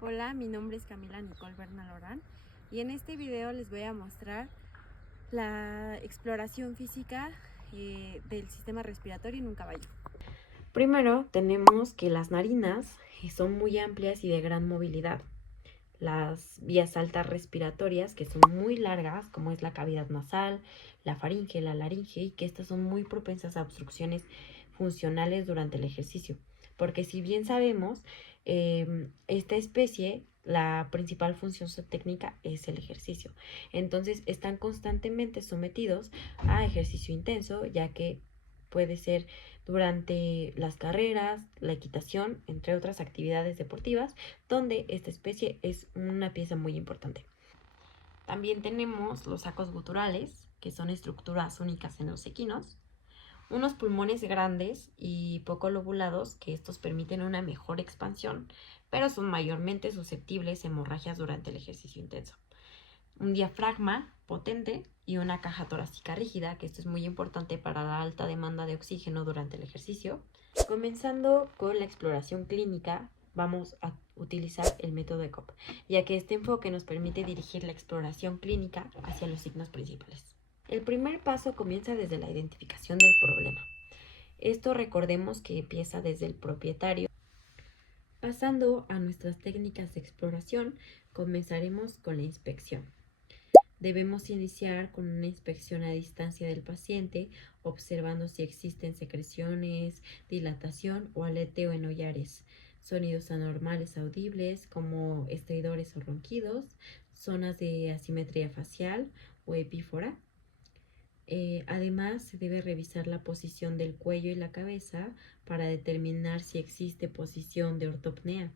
Hola, mi nombre es Camila Nicole Bernal y en este video les voy a mostrar la exploración física del sistema respiratorio en un caballo. Primero tenemos que las narinas son muy amplias y de gran movilidad. Las vías altas respiratorias, que son muy largas, como es la cavidad nasal, la faringe, la laringe, y que estas son muy propensas a obstrucciones funcionales durante el ejercicio. Porque si bien sabemos, esta especie, la principal función técnica es el ejercicio. Entonces están constantemente sometidos a ejercicio intenso, ya que puede ser durante las carreras, la equitación, entre otras actividades deportivas, donde esta especie es una pieza muy importante. También tenemos los sacos guturales, que son estructuras únicas en los equinos, unos pulmones grandes y poco lobulados, que estos permiten una mejor expansión, pero son mayormente susceptibles a hemorragias durante el ejercicio intenso. Un diafragma potente y una caja torácica rígida, que esto es muy importante para la alta demanda de oxígeno durante el ejercicio. Comenzando con la exploración clínica, vamos a utilizar el método ECOP, ya que este enfoque nos permite dirigir la exploración clínica hacia los signos principales. El primer paso comienza desde la identificación del problema. Esto recordemos que empieza desde el propietario. Pasando a nuestras técnicas de exploración, comenzaremos con la inspección. Debemos iniciar con una inspección a distancia del paciente, observando si existen secreciones, dilatación o aleteo en hollares, sonidos anormales audibles como estridores o ronquidos, zonas de asimetría facial o epífora. Además, se debe revisar la posición del cuello y la cabeza para determinar si existe posición de ortopnea,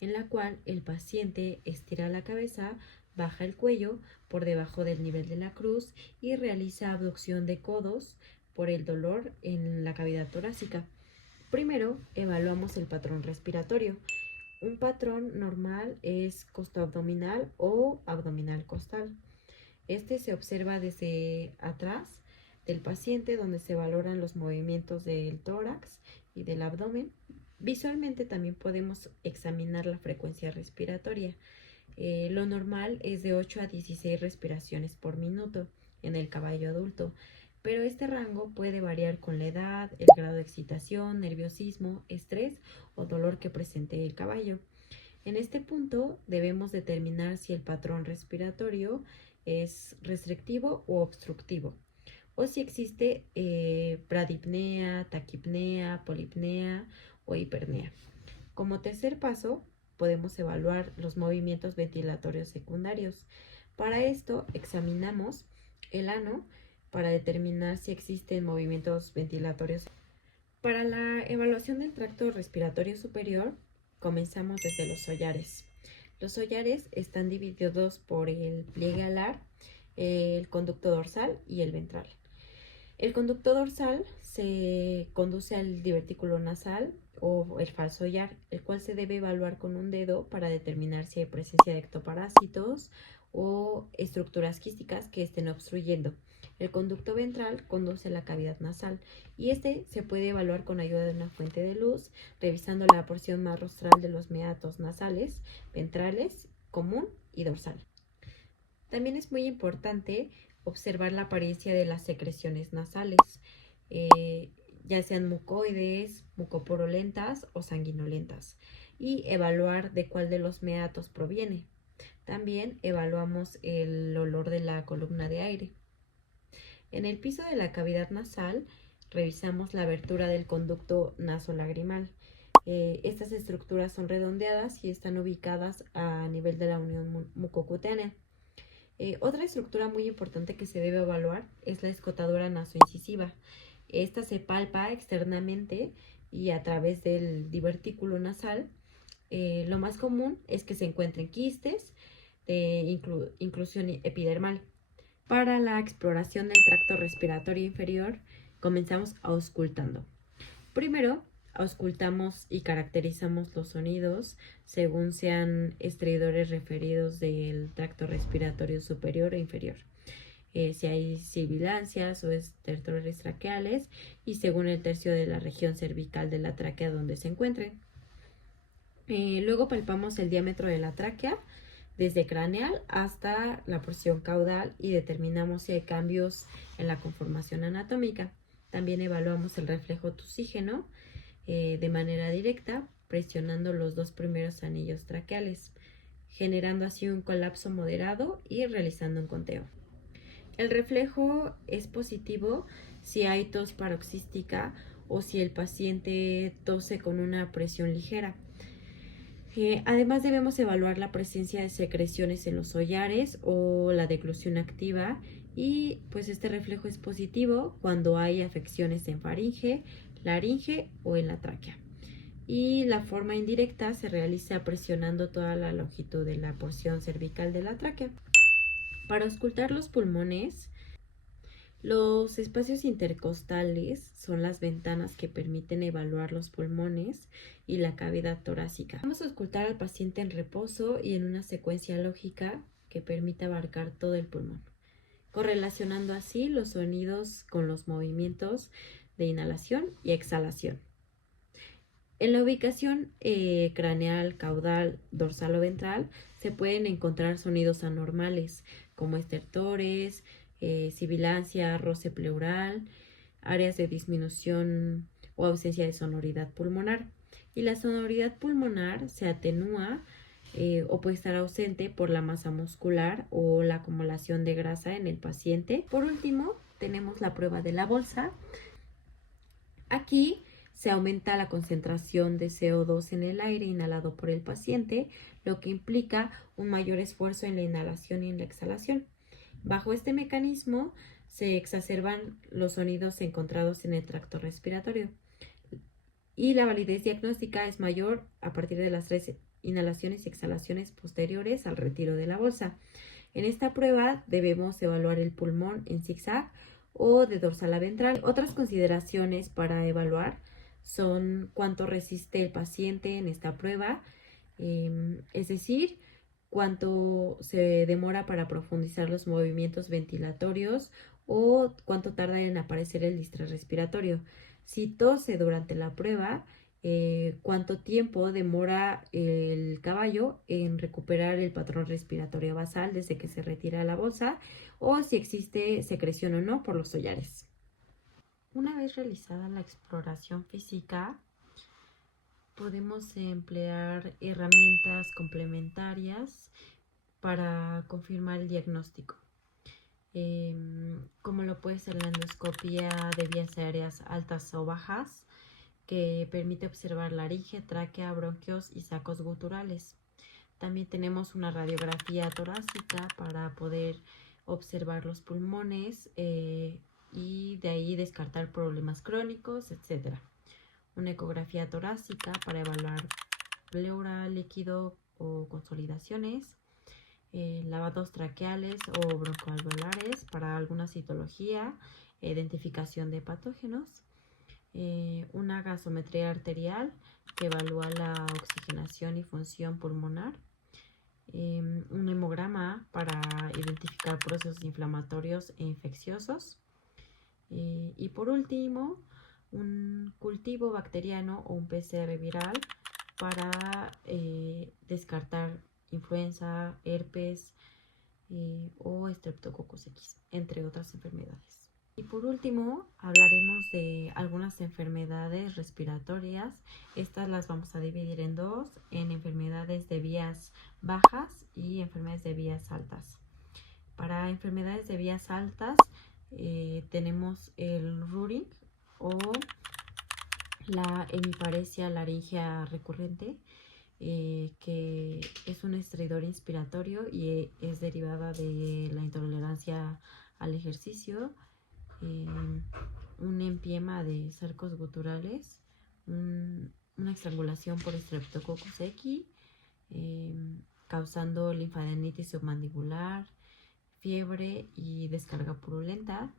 en la cual el paciente estira la cabeza, baja el cuello por debajo del nivel de la cruz y realiza abducción de codos por el dolor en la cavidad torácica. Primero, evaluamos el patrón respiratorio. Un patrón normal es costoabdominal o abdominal costal. Este se observa desde atrás del paciente, donde se valoran los movimientos del tórax y del abdomen. Visualmente también podemos examinar la frecuencia respiratoria. Lo normal es de 8 a 16 respiraciones por minuto en el caballo adulto, pero este rango puede variar con la edad, el grado de excitación, nerviosismo, estrés o dolor que presente el caballo. En este punto debemos determinar si el patrón respiratorio es restrictivo o obstructivo, o si existe bradipnea, taquipnea, polipnea o hipernea. Como tercer paso, podemos evaluar los movimientos ventilatorios secundarios. Para esto, examinamos el ano para determinar si existen movimientos ventilatorios. Para la evaluación del tracto respiratorio superior, comenzamos desde los hollares. Los hollares están divididos por el pliegue alar, el conducto dorsal y el ventral. El conducto dorsal se conduce al divertículo nasal o el falso hollar, el cual se debe evaluar con un dedo para determinar si hay presencia de ectoparásitos o estructuras quísticas que estén obstruyendo. El conducto ventral conduce a la cavidad nasal y este se puede evaluar con ayuda de una fuente de luz, revisando la porción más rostral de los meatos nasales, ventrales, común y dorsal. También es muy importante observar la apariencia de las secreciones nasales, eh, ya sean mucoides, mucoporolentas o sanguinolentas, y evaluar de cuál de los meatos proviene. También evaluamos el olor de la columna de aire. En el piso de la cavidad nasal revisamos la abertura del conducto nasolagrimal. Estas estructuras son redondeadas y están ubicadas a nivel de la unión mucocutánea. Otra estructura muy importante que se debe evaluar es la escotadura nasoincisiva. Esta se palpa externamente y a través del divertículo nasal. Lo más común es que se encuentren quistes de inclusión epidermal. Para la exploración del tracto respiratorio inferior, comenzamos auscultando. Primero, auscultamos y caracterizamos los sonidos según sean estridores referidos del tracto respiratorio superior e inferior. Si hay sibilancias o estertores traqueales y según el tercio de la región cervical de la tráquea donde se encuentren. Luego palpamos el diámetro de la tráquea desde craneal hasta la porción caudal y determinamos si hay cambios en la conformación anatómica. También evaluamos el reflejo tusígeno de manera directa, presionando los dos primeros anillos traqueales, generando así un colapso moderado y realizando un conteo. El reflejo es positivo si hay tos paroxística o si el paciente tose con una presión ligera. Además debemos evaluar la presencia de secreciones en los hollares o la deglución activa y pues este reflejo es positivo cuando hay afecciones en faringe, laringe o en la tráquea. Y la forma indirecta se realiza presionando toda la longitud de la porción cervical de la tráquea. Para auscultar los pulmones, los espacios intercostales son las ventanas que permiten evaluar los pulmones y la cavidad torácica. Vamos a auscultar al paciente en reposo y en una secuencia lógica que permite abarcar todo el pulmón, correlacionando así los sonidos con los movimientos de inhalación y exhalación. En la ubicación craneal, caudal, dorsal o ventral se pueden encontrar sonidos anormales como estertores, sibilancia, roce pleural, áreas de disminución o ausencia de sonoridad pulmonar. Y la sonoridad pulmonar se atenúa o puede estar ausente por la masa muscular o la acumulación de grasa en el paciente. Por último, tenemos la prueba de la bolsa. Aquí se aumenta la concentración de CO2 en el aire inhalado por el paciente, lo que implica un mayor esfuerzo en la inhalación y en la exhalación. Bajo este mecanismo se exacerban los sonidos encontrados en el tracto respiratorio y la validez diagnóstica es mayor a partir de las 3 inhalaciones y exhalaciones posteriores al retiro de la bolsa. En esta prueba debemos evaluar el pulmón en zigzag o de dorsal a ventral. Otras consideraciones para evaluar son cuánto resiste el paciente en esta prueba, es decir, cuánto se demora para profundizar los movimientos ventilatorios o cuánto tarda en aparecer el distrés respiratorio. Si tose durante la prueba, cuánto tiempo demora el caballo en recuperar el patrón respiratorio basal desde que se retira la bolsa o si existe secreción o no por los hollares. Una vez realizada la exploración física, podemos emplear herramientas complementarias para confirmar el diagnóstico, como lo puede ser la endoscopia de vías aéreas altas o bajas, que permite observar laringe, tráquea, bronquios y sacos guturales. También tenemos una radiografía torácica para poder observar los pulmones y de ahí descartar problemas crónicos, etc. Una ecografía torácica para evaluar pleura, líquido o consolidaciones. Lavados traqueales o broncoalveolares para alguna citología, identificación de patógenos. Una gasometría arterial que evalúa la oxigenación y función pulmonar. Un hemograma para identificar procesos inflamatorios e infecciosos. Y por último, un cultivo bacteriano o un PCR viral para descartar influenza, herpes o Streptococcus X, entre otras enfermedades. Y por último, hablaremos de algunas enfermedades respiratorias. Estas las vamos a dividir en dos, en enfermedades de vías bajas y enfermedades de vías altas. Para enfermedades de vías altas tenemos el Rurink o la hemiparesia laringea recurrente, que es un estridor inspiratorio y es derivada de la intolerancia al ejercicio, un empiema de sarcos guturales, una estrangulación por Streptococcus X, causando linfadenitis submandibular, fiebre y descarga purulenta.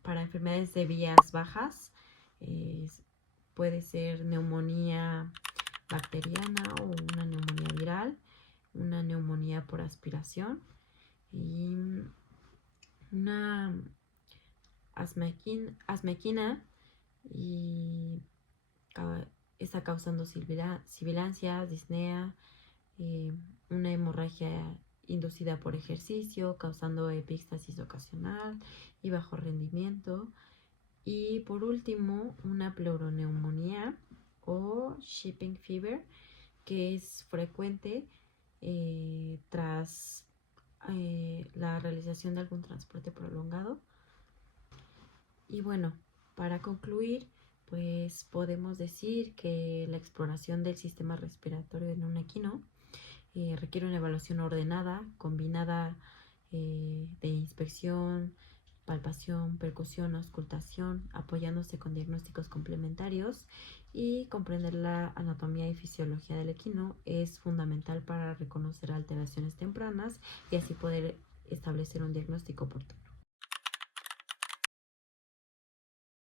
Para enfermedades de vías bajas puede ser neumonía bacteriana o una neumonía viral, una neumonía por aspiración y una asmequina y está causando sibilancias, disnea, una hemorragia inducida por ejercicio, causando epíxtasis ocasional y bajo rendimiento. Y por último, una pleuroneumonía o shipping fever, que es frecuente tras la realización de algún transporte prolongado. Y bueno, para concluir, pues podemos decir que la exploración del sistema respiratorio en un equino requiere una evaluación ordenada, combinada de inspección, palpación, percusión, auscultación, apoyándose con diagnósticos complementarios, y comprender la anatomía y fisiología del equino es fundamental para reconocer alteraciones tempranas y así poder establecer un diagnóstico oportuno.